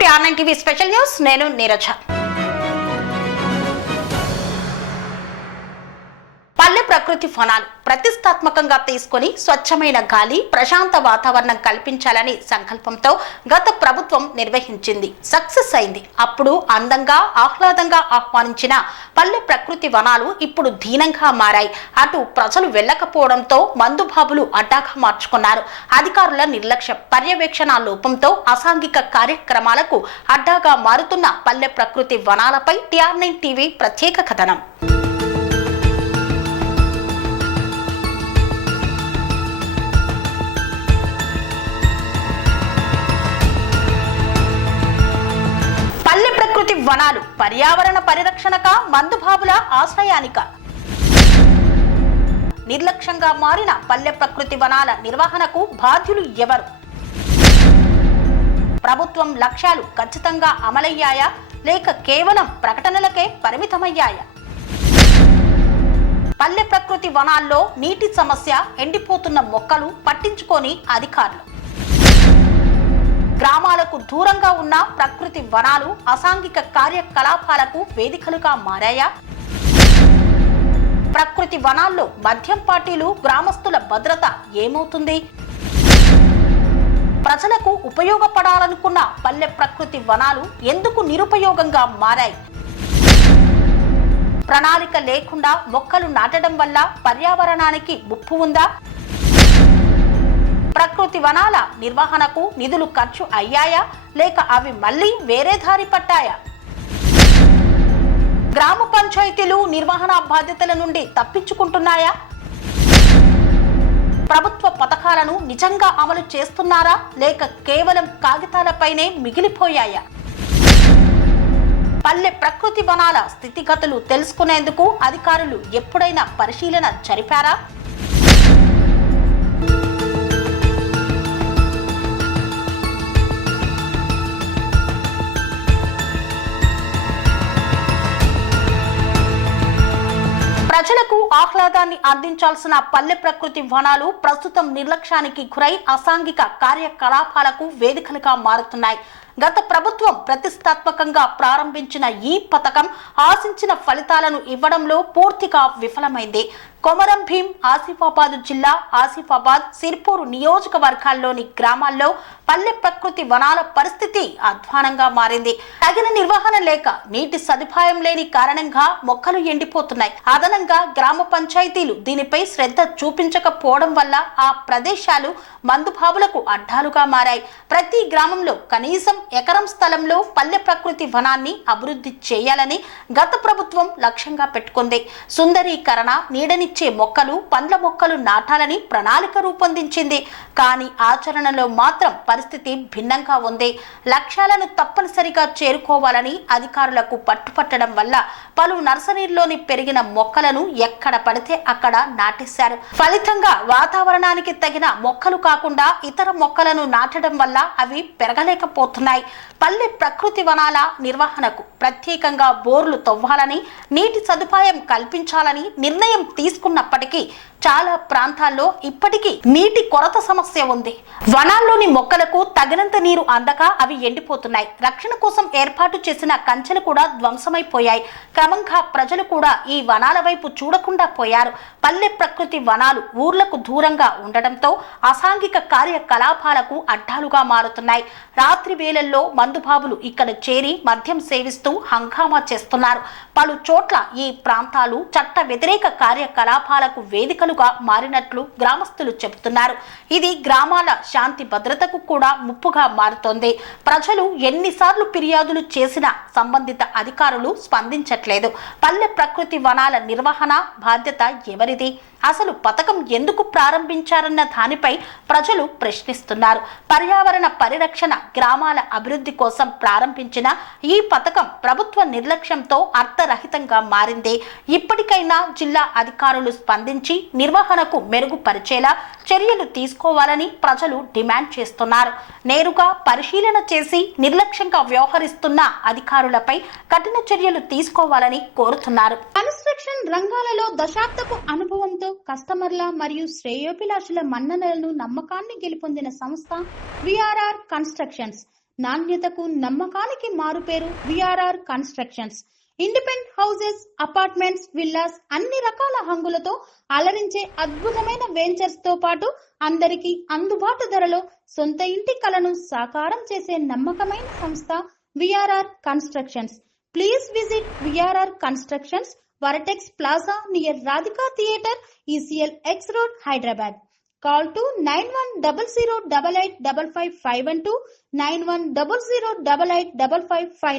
Welcome to R9 TV special news. నేను నీరజ. పల్లె ప్రకృతి వనాలు ప్రతిష్టాత్మకంగా తీసుకొని స్వచ్ఛమైన గాలి, ప్రశాంత వాతావరణం కల్పించాలని సంకల్పంతో గత ప్రభుత్వం నిర్వహించింది. సక్సెస్ అయింది. అప్పుడు అందంగా, ఆహ్లాదంగా ఆహ్వానించిన పల్లె ప్రకృతి వనాలు ఇప్పుడు దీనంగా మారాయి. అటు ప్రజలు వెళ్లకపోవడంతో మందుబాబులు అడ్డాగా మార్చుకున్నారు. అధికారుల నిర్లక్ష్యం, పర్యవేక్షణ లోపంతో అసాంఘిక కార్యక్రమాలకు అడ్డాగా మారుతున్న పల్లె ప్రకృతి వనాలపై R9 టీవీ ప్రత్యేక కథనం. వనాలు పర్యావరణ పరిరక్షణక, మందుబాబుల ఆశ్రయానిక? నిర్లక్ష్యంగా మారిన పల్లె ప్రకృతి వనాల నిర్వహణకు బాధ్యులు ఎవరు? ప్రభుత్వం లక్ష్యాలు ఖచ్చితంగా అమలయ్యాయా లేక కేవలం ప్రకటనలకే పరిమితమయ్యాయా? పల్లె ప్రకృతి వనాల్లో నీటి సమస్య, ఎండిపోతున్న మొక్కలు పట్టించుకోని అధికారులు. గ్రామాలకు దూరంగా ఉన్న ప్రకృతి వనాలు అసాంఘిక కార్యకలాపాలకు వేదికలుగా మారాయా? ప్రకృతి వనాల్లో మద్యం పార్టీలు, గ్రామస్తుల భద్రత ఏమవుతుంది? ప్రజలకు ఉపయోగపడాలనుకున్న పల్లె ప్రకృతి వనాలు ఎందుకు నిరుపయోగంగా మారాయి? ప్రణాళిక లేకుండా మొక్కలు నాటడం వల్ల పర్యావరణానికి ముప్పు ఉందా? ప్రకృతి వనాల నిర్వహణకు నిధులు ఖర్చు అయ్యాయా లేక అవి మళ్లీ వేరే దారి పట్టాయా? గ్రామ పంచాయతీలు నిర్వహణ బాధ్యతల నుండి తప్పించుకుంటున్నాయా? ప్రభుత్వ పథకాలను నిజంగా అమలు చేస్తున్నారా లేక కేవలం కాగితాలపైనే మిగిలిపోయాయా? పల్లె ప్రకృతి వనాల స్థితిగతులు తెలుసుకునేందుకు అధికారులు ఎప్పుడైనా పరిశీలన జరిపారా? ప్రజలకు ఆహ్లాదాన్ని అందించాల్సిన పల్లె ప్రకృతి వనాలు ప్రస్తుతం నిర్లక్ష్యానికి గురై అసాంఘిక కార్యకలాపాలకు వేదికలుగా మారుతున్నాయి. గత ప్రభుత్వం ప్రతిష్టాత్మకంగా ప్రారంభించిన ఈ పథకం ఆశించిన ఫలితాలను ఇవ్వడంలో పూర్తిగా విఫలమైంది. కొమరం భీం, ఆసిఫాబాద్ జిల్లా ఆసిఫాబాద్, సిర్పూర్ నియోజకవర్గాల్లోని గ్రామాల్లో పల్లె ప్రకృతి వనాల పరిస్థితి అధ్వానంగా మారింది. తగిన నిర్వహణ లేక, నీటి సదుపాయం లేని కారణంగా మొక్కలు ఎండిపోతున్నాయి. అదనంగా గ్రామ పంచాయతీలు దీనిపై శ్రద్ధ చూపించకపోవడం వల్ల ఆ ప్రదేశాలు మందుబాబులకు అడ్డాలుగా మారాయి. ప్రతి గ్రామంలో కనీసం ఎకరం స్థలంలో పల్లె ప్రకృతి వనాన్ని అభివృద్ధి చేయాలని గత ప్రభుత్వం లక్ష్యంగా పెట్టుకుంది. సుందరీకరణ, నీడనిచ్చే మొక్కలు, పండ్ల మొక్కలు నాటాలని ప్రణాళిక రూపొందించింది. కానీ ఆచరణలో మాత్రం పరిస్థితి భిన్నంగా ఉంది. లక్ష్యాలను తప్పనిసరిగా చేరుకోవాలని అధికారులకు పట్టుపట్టడం వల్ల పలు నర్సరీల్లోని పెరిగిన మొక్కలను ఎక్కడ పడితే అక్కడ నాటేశారు. ఫలితంగా వాతావరణానికి తగిన మొక్కలు కాకుండా ఇతర మొక్కలను నాటడం వల్ల అవి పెరగలేకపోతున్నాయి. పల్లె ప్రకృతి వనాల నిర్వహణకు ప్రత్యేకంగా బోర్లు తవ్వాలని, నీటి సదుపాయం కల్పించాలని నిర్ణయం తీసుకున్నప్పటికీ చాలా ప్రాంతాల్లో ఇప్పటికీ నీటి కొరత సమస్య ఉంది. వనాల్లోని మొక్కలకు తగినంత నీరు అందక అవి ఎండిపోతున్నాయి. రక్షణ కోసం ఏర్పాటు చేసిన కంచెలు కూడా ధ్వంసమైపోయాయి. క్రమంగా ప్రజలు కూడా ఈ వనాల వైపు చూడకుండా పోయారు. పల్లె ప్రకృతి వనాలు ఊర్లకు దూరంగా ఉండడంతో అసాంఘిక కార్యకలాపాలకు అడ్డాలుగా మారుతున్నాయి. రాత్రి వేళల్లో మందుబాబులు ఇక్కడ చేరి మద్యం సేవిస్తూ హంగామా చేస్తున్నారు. పలు చోట్ల ఈ ప్రాంతాలు చట్ట వ్యతిరేక కార్యకలాపాలకు వేదికలుగా మారినట్లు గ్రామస్తులు చెబుతున్నారు. ఇది గ్రామాల శాంతి భద్రతకు కూడా ముప్పుగా మారుతోంది. ప్రజలు ఎన్నిసార్లు ఫిర్యాదులు చేసినా సంబంధిత అధికారులు స్పందించట్లేదు. పల్లె ప్రకృతి వనాల నిర్వహణ బాధ్యత ఎవరిది? అసలు పథకం ఎందుకు ప్రారంభించారన్న దానిపై ప్రజలు ప్రశ్నిస్తున్నారు. పర్యావరణ పరిరక్షణ, గ్రామాల అభివృద్ధి కోసం ప్రారంభించిన ఈ పథకం ప్రభుత్వ నిర్లక్ష్యంతో అర్థరహితంగా మారింది. ఇప్పటికైనా జిల్లా అధికారులు స్పందించి నిర్వహణకు మెరుగుపరిచేలా చర్యలు తీసుకోవాలని ప్రజలు డిమాండ్ చేస్తున్నారు. నేరుగా పరిశీలన చేసి నిర్లక్ష్యంగా వ్యవహరిస్తున్న అధికారులపై కఠిన చర్యలు తీసుకోవాలని కోరుతున్నారు. కన్స్ట్రక్షన్ రంగాలలో దశాబ్దపు అనుభవంతో కస్టమర్ల మరియు శ్రేయోభిలాషుల మన్ననలను, నమ్మకాన్ని గెలుపొందిన సంస్థ VRR కన్స్ట్రక్షన్స్. నాణ్యతకు నమ్మకానికి మారుపేరు VRR constructions. Independent houses, apartments, villas అన్ని రకాల హంగులతో అలరించే అద్భుతమైన వెంచర్స్ తో పాటు అందరికీ అందుబాటు ధరలో సొంత ఇంటి కలను సాకారం చేసే నమ్మకమైన సంస్థ VRR constructions. Please visit VRR constructions, Varatex Plaza near Radhika Theatre, ECL X Road, Hyderabad. Call to 9100885551 9100885559.